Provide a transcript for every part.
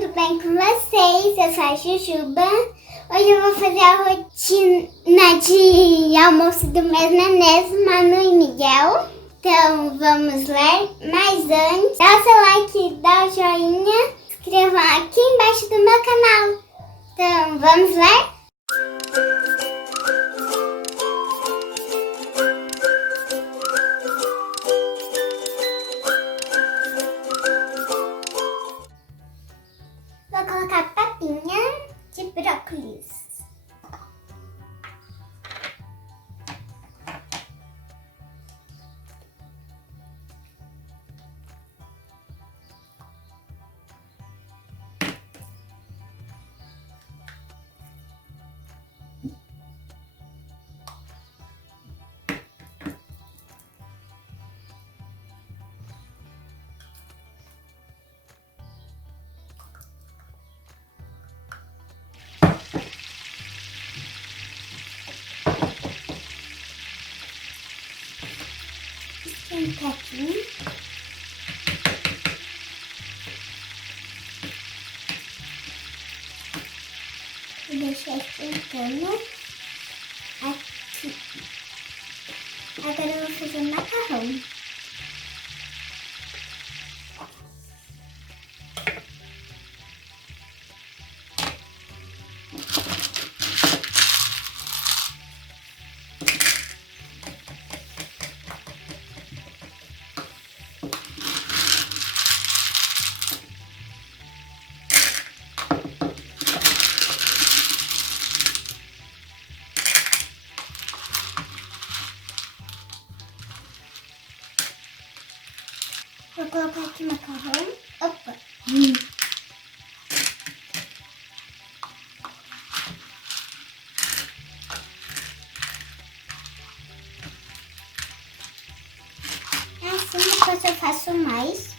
tudo bem com vocês? Eu sou a Jujuba. Hoje eu vou fazer a rotina de almoço do mês Nenés, Manu e Miguel. Então vamos ler, mas antes, dá o seu like, dá o joinha, inscreva aqui embaixo do meu canal. Então vamos ler? Vou colocar papinha de brócolis. Esquenta aqui. Vou deixar esquentando aqui. Agora eu vou fazer macarrão. Vou colocar aqui macarrão. Opa! Assim depois eu faço mais.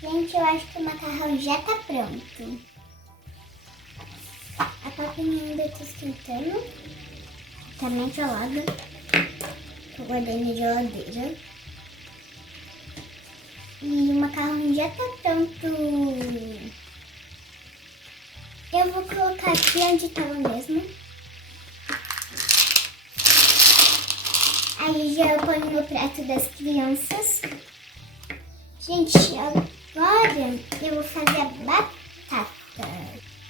Gente, eu acho que o macarrão já tá pronto. A papinha ainda tá esquentando. Tá meio gelada. Eu guardei na geladeira. E o macarrão já tá pronto. Eu vou colocar aqui onde tava mesmo. Aí já eu ponho no prato das crianças. Gente, agora eu vou fazer a batata.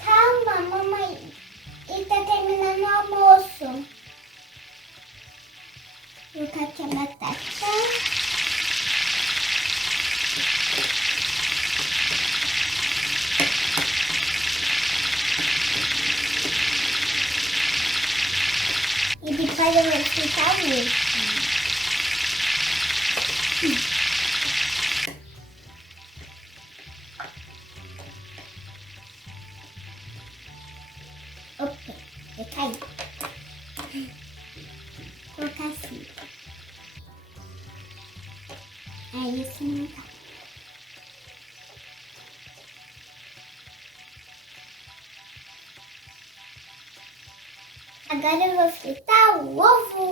Calma, mamãe. E tá terminando o almoço. Vou colocar aqui a batata. E depois eu vou fritar o leite. Opa, eu caí. Vou colocar assim. Aí assim não tá. Agora eu vou fritar o ovo.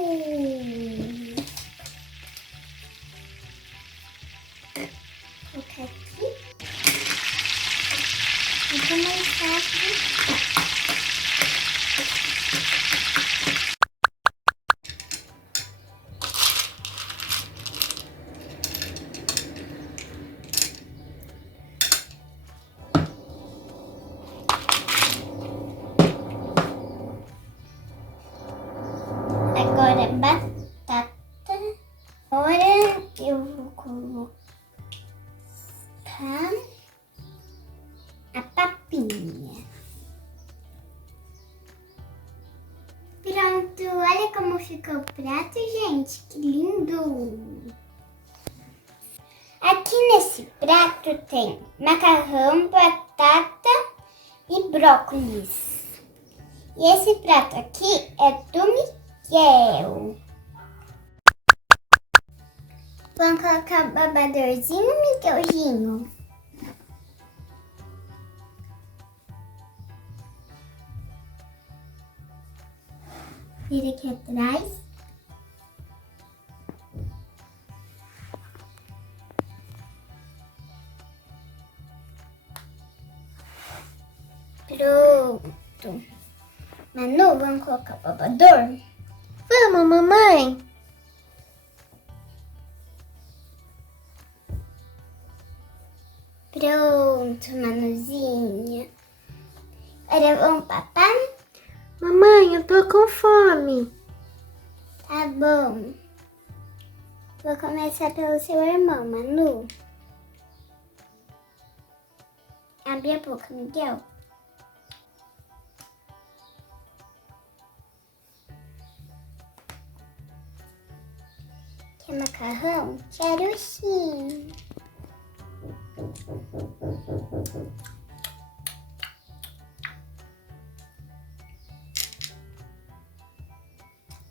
Vou colocar aqui. Fica mais fácil. Agora batata. Agora eu vou colocar a papinha. Pronto, olha como ficou o prato, gente. Que lindo! Aqui nesse prato tem macarrão, batata e brócolis. E esse prato aqui é do Miguel. Vamos colocar o babadorzinho, Miguelzinho. Vira aqui atrás. Pronto. Manu, vamos colocar o babador? Vamos, mamãe. Pronto, Manuzinha. Agora vamos papar? Mamãe, eu tô com fome. Tá bom. Vou começar pelo seu irmão, Manu. Abre a boca, Miguel. Quer macarrão? Quero sim.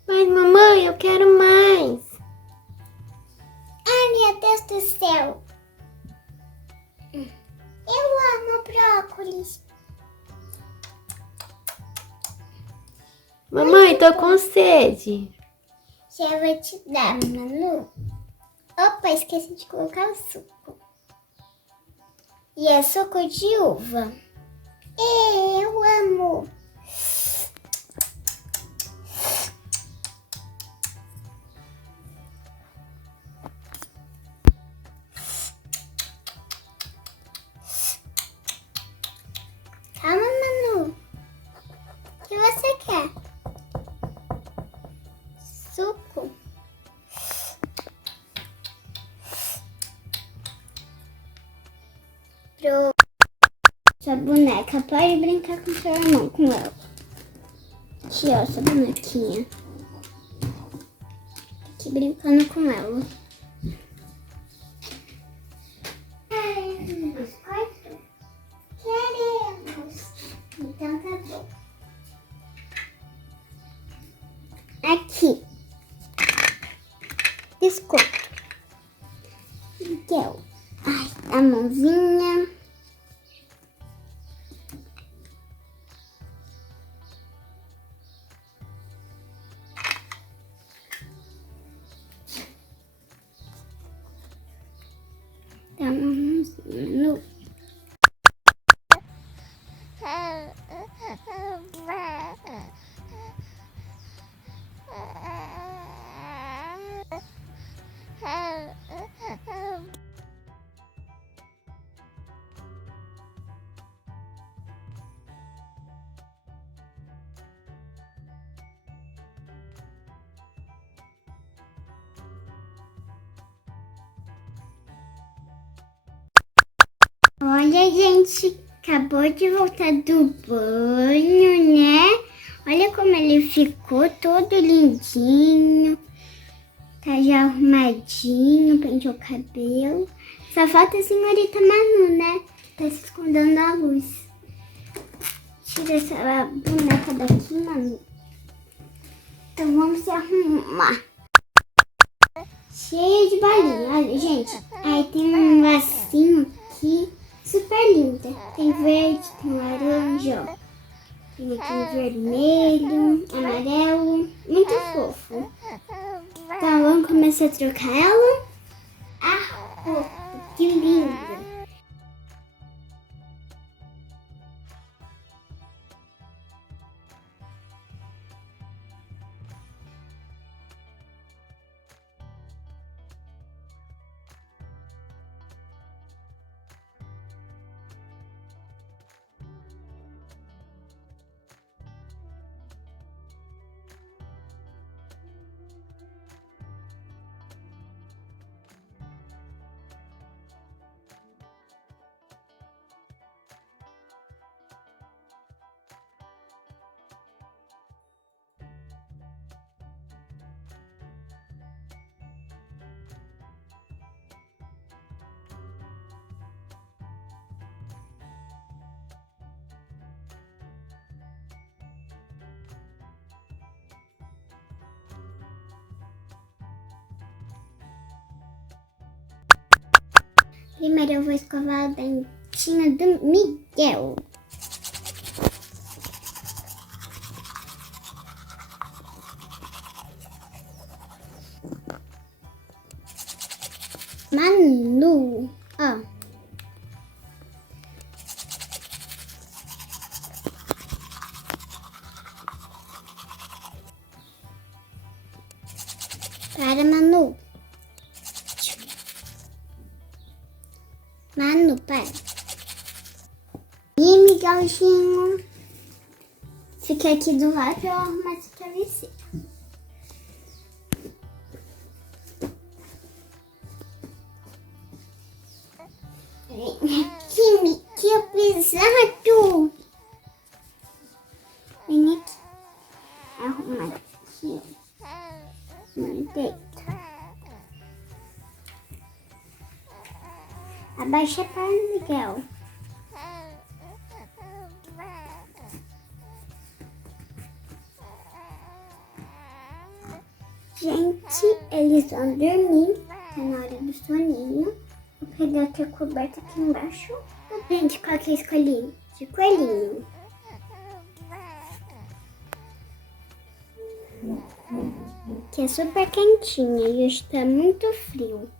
Mas, mamãe, eu quero mais. Ai, meu Deus do céu. Eu amo brócolis. Mamãe, tô com sede. Já vou te dar, Manu. Opa, esqueci de colocar o suco. E é suco de uva. Eu amo. Calma, Manu. O que você quer? Suco? Pronto. Sua boneca pode brincar com seu irmão, com ela. Aqui, ó, sua bonequinha. Aqui brincando com ela. Queremos biscoito? Queremos. Então tá bom. Aqui. Biscoito. Miguel. Ai, a mãozinha. Dá uma mãozinha no... Olha, gente, acabou de voltar do banho, né? Olha como ele ficou todo lindinho. Tá já arrumadinho, penteou o cabelo. Só falta a senhorita Manu, né? Tá se escondendo na luz. Tira essa boneca daqui, Manu. Então vamos se arrumar. Cheio de bolinha, olha, gente. Aí tem um lacinho aqui, super linda. Tem verde, tem laranja, ó. Tem aqui vermelho, amarelo, muito fofo. Então vamos começar a trocar ela. A roupa, que linda. Primeiro eu vou escovar o dentinho do Miguel. Manu, ó. Manu, pai. E Miguelzinho. Fica aqui do lado e eu arrumo esse travesseiro. Vem aqui, Mickey, pesado. Vem aqui. Arruma aqui. Deita. Abaixa a perna, Miguel. Gente, eles vão dormir. Tá na hora do soninho. Vou pegar outra coberta aqui embaixo. Gente, qual que eu escolhi? De coelhinho. Que é super quentinha e hoje tá muito frio.